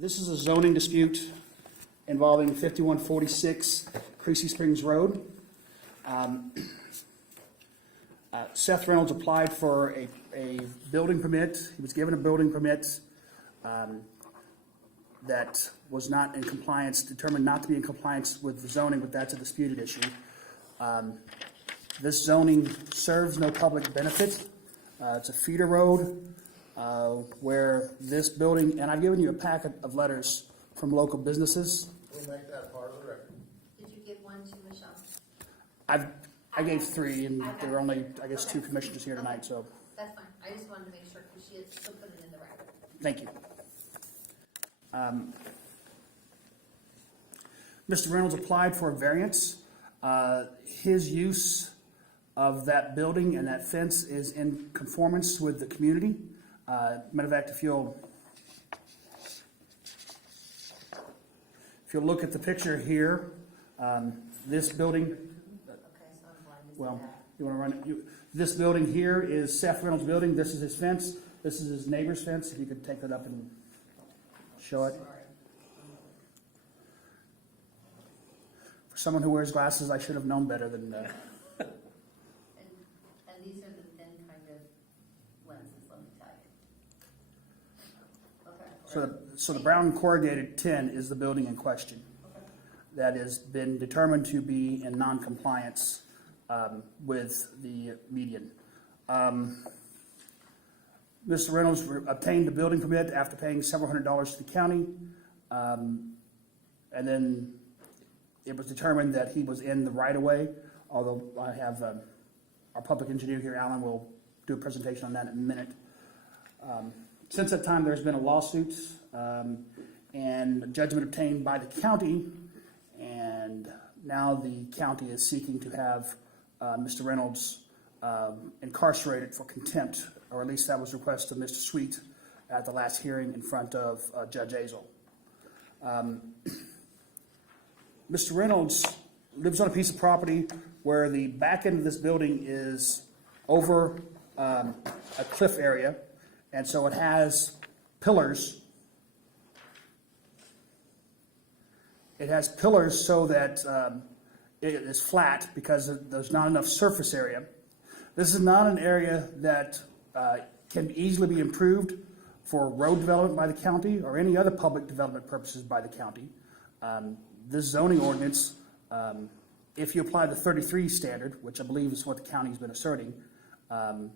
This is a zoning dispute involving 5146 Creasy Springs Road. Seth Reynolds applied for a building permit. He was given a building permit that was not in compliance, determined not to be in compliance with the zoning, but that's a disputed issue. This zoning serves no public benefit. It's a feeder road where this building, and I've given you a packet of letters from local businesses. We'll make that part of the record. Did you give one to Michelle? I gave 3, and there were only, I guess, 2 commissioners here tonight, so That's fine. I just wanted to make sure because she had still put it in the record. thank you. Mr. Reynolds applied for a variance. His use of that building and that fence is in conformance with the community. Matter of fact, if you'll look at the picture here, this building, Okay, so I'm blind to well, that. you want to run it? This building here is Seth Reynolds' building. This is his fence. This is his neighbor's fence. If you could take that up and show it. Sorry. For someone who wears glasses, I should have known better than. And these are the thin kind of lenses, let me tell you. Okay. So the brown corrugated tin is the building in question. Okay. That has been determined to be in non-compliance with the median. Mr. Reynolds obtained the building permit after paying several $100s to the county, and then it was determined that he was in the right-of-way, although I have our public engineer here, Alan, will do a presentation on that in a minute. Since that time, there's been a lawsuit and a judgment obtained by the county, and now the county is seeking to have Mr. Reynolds incarcerated for contempt, or at least that was the request of Mr. Sweet at the last hearing in front of Judge Azell. Mr. Reynolds lives on a piece of property where the back end of this building is over a cliff area, and so it has pillars. It has pillars so that it is flat because there's not enough surface area. This is not an area that can easily be improved for road development by the county or any other public development purposes by the county. This zoning ordinance, if you apply the 33 standard, which I believe is what the county's been asserting, and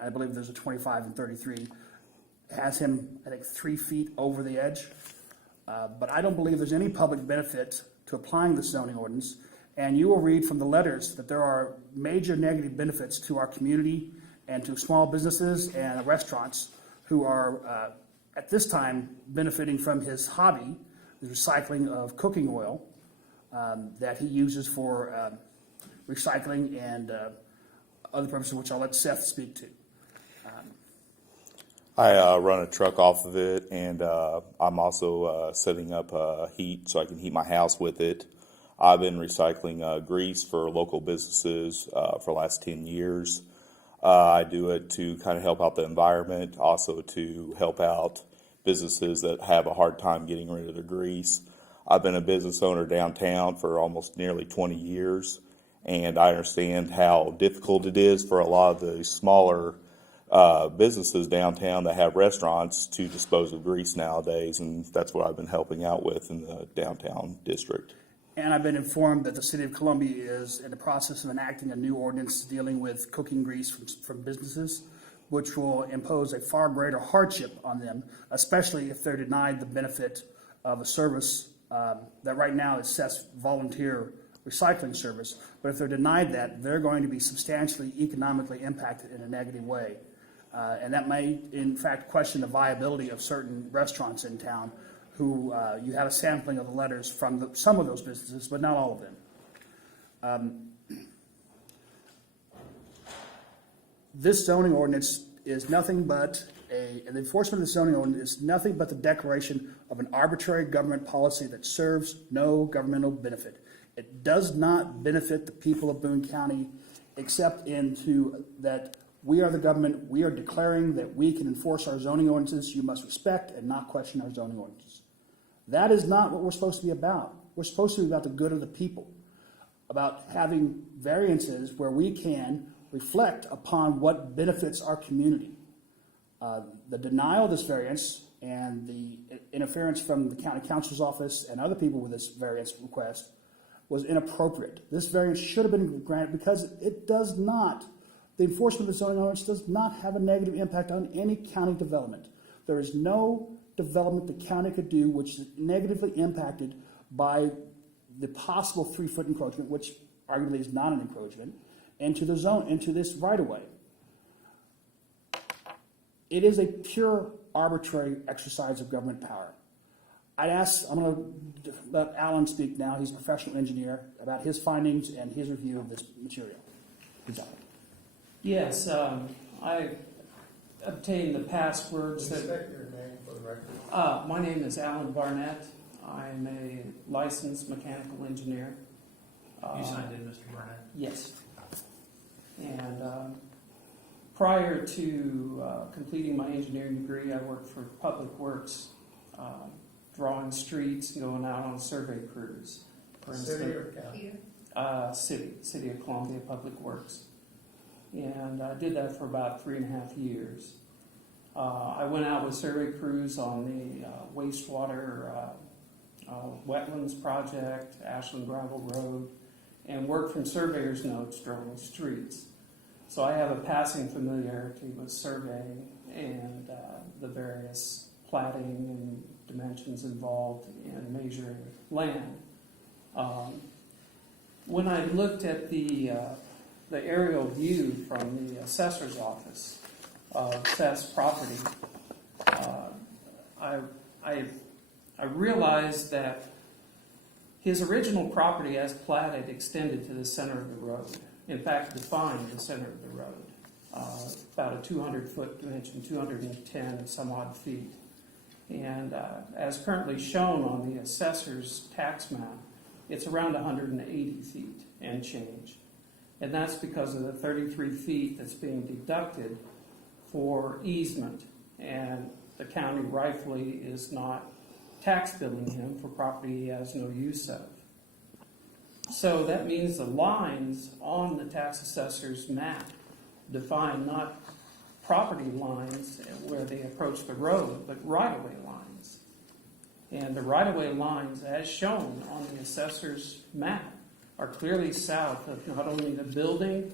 I believe there's a 25 and 33, has him, I think, 3 feet over the edge. But I don't believe there's any public benefit to applying the zoning ordinance. And you will read from the letters that there are major negative benefits to our community and to small businesses and restaurants who are, at this time, benefiting from his hobby, the recycling of cooking oil that he uses for recycling and other purposes, which I'll let Seth speak to. I run a truck off of it, and I'm also setting up heat so I can heat my house with it. I've been recycling grease for local businesses for the last 10 years. I do it to kind of help out the environment, also to help out businesses that have a hard time getting rid of their grease. I've been a business owner downtown for almost nearly 20 years, and I understand how difficult it is for a lot of the smaller businesses downtown that have restaurants to dispose of grease nowadays, and that's what I've been helping out with in the downtown district. And I've been informed that the City of Columbia is in the process of enacting a new ordinance dealing with cooking grease from businesses, which will impose a far greater hardship on them, especially if they're denied the benefit of a service that right now is Seth's volunteer recycling service. But if they're denied that, they're going to be substantially economically impacted in a negative way. And that may, in fact, question the viability of certain restaurants in town who you have a sampling of the letters from some of those businesses, but not all of them. This zoning ordinance is nothing but the enforcement of the zoning ordinance is nothing but the declaration of an arbitrary government policy that serves no governmental benefit. It does not benefit the people of Boone County, except into that We are the government. We are declaring that we can enforce our zoning ordinances. You must respect and not question our zoning ordinances. That is not what we're supposed to be about. We're supposed to be about the good of the people, about having variances where we can reflect upon what benefits our community. The denial of this variance and the interference from the county counselor's office and other people with this variance request was inappropriate. This variance should have been granted because it does not, the enforcement of the zoning ordinance does not have a negative impact on any county development. There is no development the county could do which is negatively impacted by the possible 3-foot encroachment, which arguably is not an encroachment, into the zone, into this right-of-way. It is a pure arbitrary exercise of government power. I'm going to let Alan speak now. He's a professional engineer about his findings and his review of this material. Please, Alan. Yes, I obtained the passwords that. State your name for the record. My name is Alan Barnett. I'm a licensed mechanical engineer. You signed in, Mr. Barnett? Yes. And prior to completing my engineering degree, I worked for Public Works, drawing streets and going out on survey crews. For City or county? City of Columbia Public Works. And I did that for about 3.5 years. I went out with survey crews on the wastewater wetlands project, Ashland Gravel Road, and worked from surveyor's notes drawing streets. So I have a passing familiarity with surveying and the various platting and dimensions involved in measuring land. When I looked at the aerial view from the assessor's office of Seth's property, I realized that his original property as platted extended to the center of the road. In fact, defined the center of the road, about a 200-foot dimension, 210 some odd feet. And as currently shown on the assessor's tax map, it's around 180 feet and change. And that's because of the 33 feet that's being deducted for easement. And the county rightfully is not tax billing him for property he has no use of. So that means the lines on the tax assessor's map define not property lines where they approach the road, but right-of-way lines. And the right-of-way lines, as shown on the assessor's map, are clearly south of not only the building,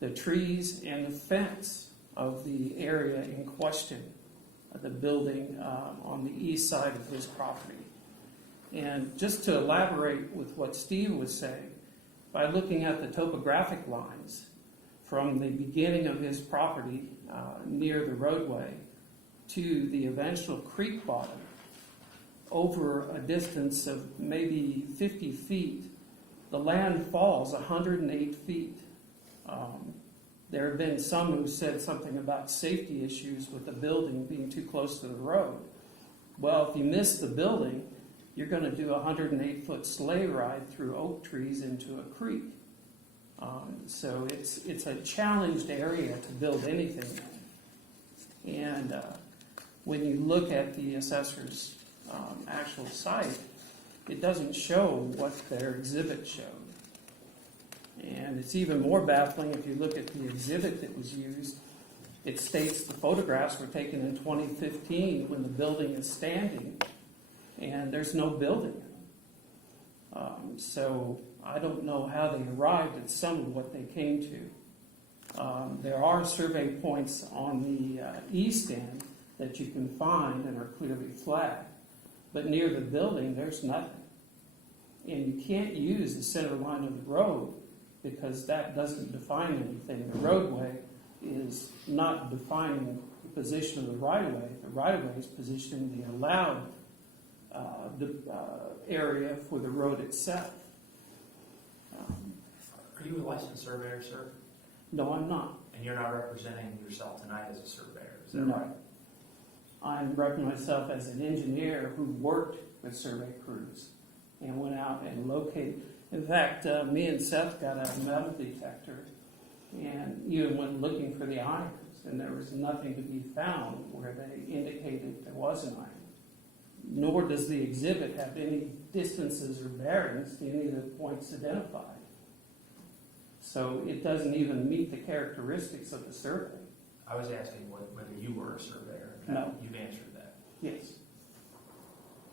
the trees, and the fence of the area in question, the building on the east side of his property. And just to elaborate with what Steve was saying, by looking at the topographic lines from the beginning of his property near the roadway to the eventual creek bottom, over a distance of maybe 50 feet, the land falls 108 feet. There have been some who said something about safety issues with the building being too close to the road. Well, if you miss the building, you're going to do a 108-foot sleigh ride through oak trees into a creek. So it's a challenged area to build anything in. And when you look at the assessor's actual site, it doesn't show what their exhibit showed. And it's even more baffling if you look at the exhibit that was used. It states the photographs were taken in 2015 when the building is standing, and there's no building. So I don't know how they arrived at some of what they came to. There are survey points on the east end that you can find and are clearly flagged, but near the building there's nothing. And you can't use the center line of the road because that doesn't define anything. The roadway is not defining the position of the right-of-way. The right-of-way is positioning the allowed area for the road itself. Are you a licensed surveyor, sir? No, I'm not. And you're not representing yourself tonight as a surveyor, is that No. right? I'm representing myself as an engineer who worked with survey crews and went out and located. In fact, me and Seth got a metal detector And even when looking for the irons, and there was nothing to be found where they indicated there was an iron. Nor does the exhibit have any distances or bearings to any of the points identified. So it doesn't even meet the characteristics of the survey. I was asking whether you were a surveyor. No. You've answered that. Yes.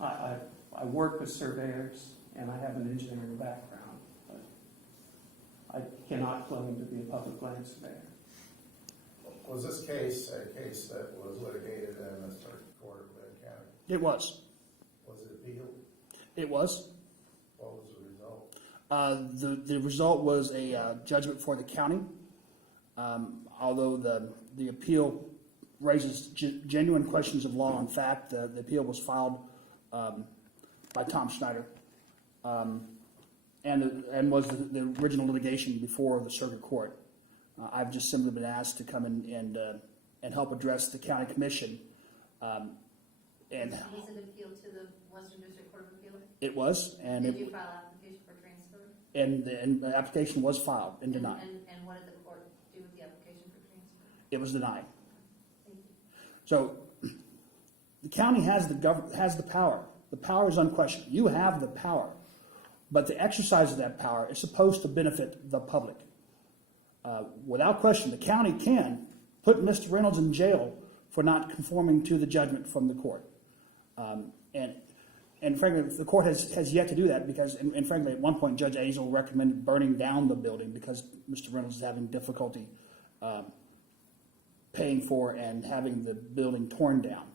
I work with surveyors and I have an engineering background, but I cannot claim to be a public land surveyor. Was this case a case that was litigated in the circuit court of Boone County? It was. Was it appealed? It was. What was the result? The result was a judgment for the county. Although the appeal raises genuine questions of law and fact, the appeal was filed by Tom Schneider and was the original litigation before the circuit court. I've just simply been asked to come in and help address the county commission. Was it appealed to the Western District Court of Appeal? It was, and Did you file application for transfer? and the application was filed and denied. And what did the court do with the application for transfer? It was denied. Thank you. So the county has the power. The power is unquestioned. You have the power, but the exercise of that power is supposed to benefit the public. Without question, the county can put Mr. Reynolds in jail for not conforming to the judgment from the court. And frankly, the court has yet to do that because, and frankly, at one point, Judge Azell recommended burning down the building because Mr. Reynolds is having difficulty paying for and having the building torn down.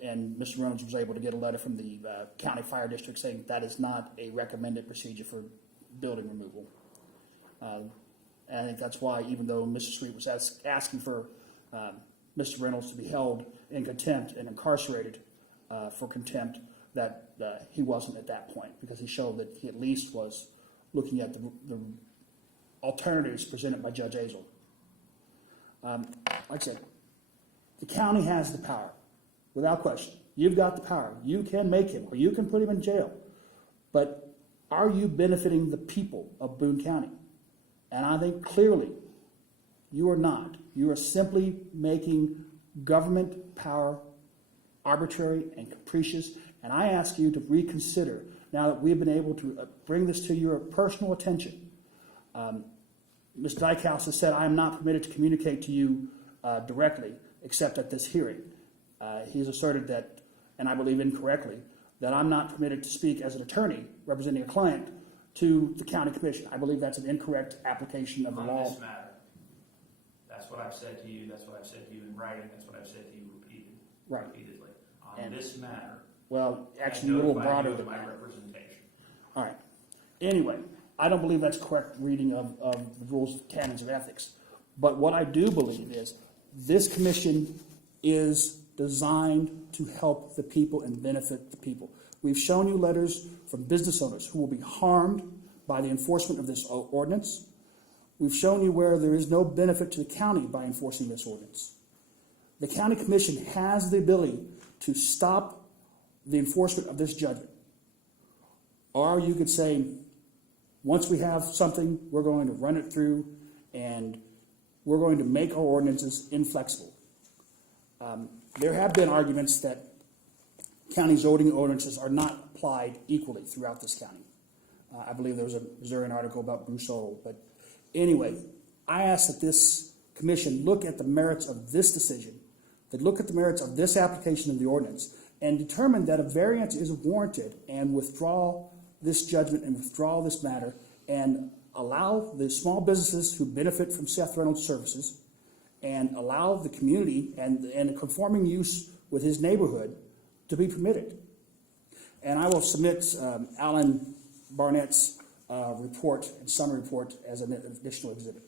And Mr. Reynolds was able to get a letter from the county fire district saying that is not a recommended procedure for building removal. And I think that's why, even though Mr. Street was asking for Mr. Reynolds to be held in contempt and incarcerated for contempt, that he wasn't at that point because he showed that he at least was looking at the alternatives presented by Judge Azell. Like I said, the county has the power, without question. You've got the power. You can make him or you can put him in jail. But are you benefiting the people of Boone County? And I think clearly you are not. You are simply making government power arbitrary and capricious. And I ask you to reconsider, now that we've been able to bring this to your personal attention. Ms. Dykehouse has said, I am not permitted to communicate to you directly, except at this hearing. He's asserted that, and I believe incorrectly, that I'm not permitted to speak as an attorney representing a client to the county commission. I believe that's an incorrect application of the On law. this matter, that's what I've said to you, that's what I've said to you in writing, that's what I've said to you repeatedly. On And- this matter, Well, I actually, you're a little notified broader you than of my that. representation. All right. Anyway, I don't believe that's correct reading of the rules, canons of ethics. But what I do believe is this commission is designed to help the people and benefit the people. We've shown you letters from business owners who will be harmed by the enforcement of this ordinance. We've shown you where there is no benefit to the county by enforcing this ordinance. The county commission has the ability to stop the enforcement of this judgment. Or you could say, once we have something, we're going to run it through and we're going to make our ordinances inflexible. There have been arguments that county zoning ordinances are not applied equally throughout this county. I believe there was a Missouri article about Brousseau. But anyway, I ask that this commission look at the merits of this decision, that look at the merits of this application of the ordinance, and determine that a variance is warranted and withdraw this judgment and withdraw this matter and allow the small businesses who benefit from Seth Reynolds' services and allow the community and conforming use with his neighborhood to be permitted. And I will submit Alan Barnett's report and summary report as an additional exhibit.